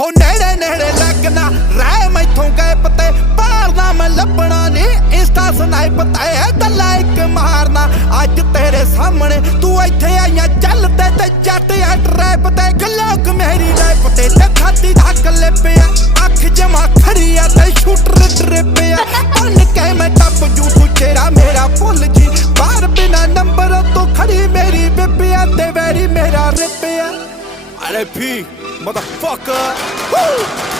हो नेड़े नेड़े लगना रह मैथों गैप ते पारना मैं लभना नी इंस्टा स्नैप ते लाइक मारना अज तेरे सामने तू इत्थे आइया चलते ते जट आ ट्रैप ते गलोक मेरी रैप ते खाती धक लिपिया अख जमा खड़ी आ ते शूटर ट्रिपिया बन के मैं टप जू तू चेहरा मेरा भुल जी बाहर बिना नंबर तो खड़ी मेरी बिपिया ते वैरी मेरा रिपिया अरे भी motherfucker. Woo!